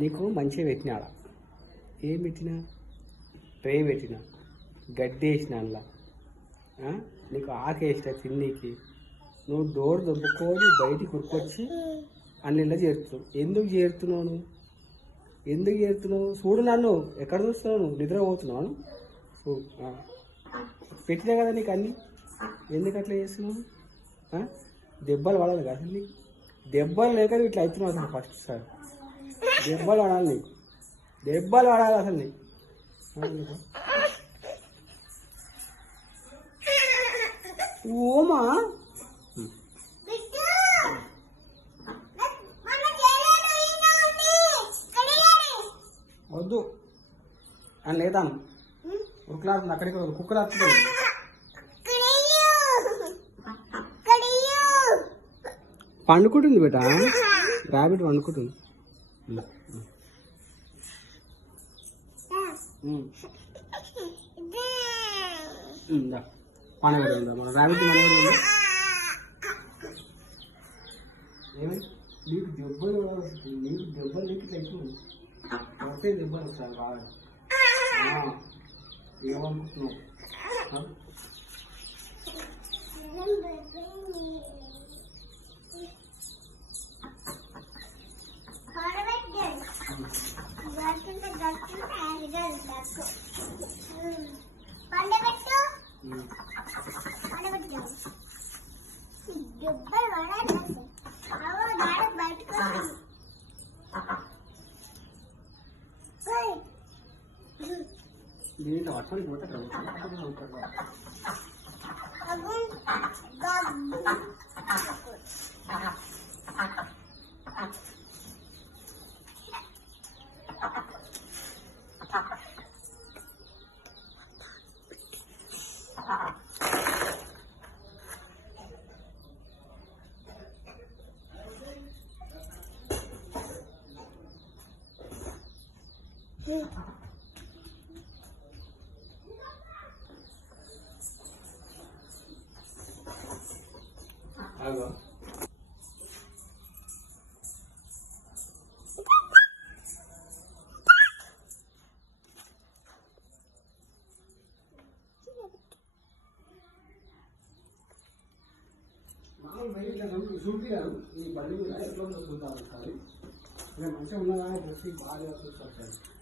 నీకు మంచిగా పెట్టినా ఏం పెట్టినా ట్రే పెట్టినా గడ్డి వేసిన అందులో నీకు ఆకేసిన తిన్నీకి నువ్వు డోర్ దొబ్బుకొని బయటికి ఉరుకొచ్చి అన్నిలా చేరుతున్నావు. ఎందుకు చేరుతున్నావు నువ్వు? ఎందుకు చేరుతున్నావు? చూడు నన్ను ఎక్కడ చూస్తున్నావు? నువ్వు నిద్రపోతున్నావు. పెట్టినా కదా నీకు అన్నీ, ఎందుకు అట్లా చేస్తున్నావు? దెబ్బలు పడాలి కదా అసలు నీకు? దెబ్బలు లేక ఇట్లా అవుతున్నావు అసలు. ఫస్ట్ సార్ దెబ్బలు పడాలి నీకు, దెబ్బలు పడాలి అసలు నీకు. ఓమా వద్దు అని లేదాను ఉరుకులాడుతుంది అక్కడికి కుక్కలు వస్తుంది. పండుకుంటుంది బేట, ర్యాబిట్ పండుకుంటుంది. పనబడిందా మన ర్యాబిట్ మనబడింది. ఏమి నీకు దెబ్బలు నీకు తెచ్చుకుంది వస్తే దెబ్బలు వస్తాయి బాగా. ఏమనుకుంటున్నావు? దీంట్లో వర్షానికి పోతే చూపిరారు ఈ బండి మీద ఎట్లా ఉందో చూద్దాం ఒకసారి. మంచిగా ఉన్నదా డ్రెస్ బాగా చూస్తారు.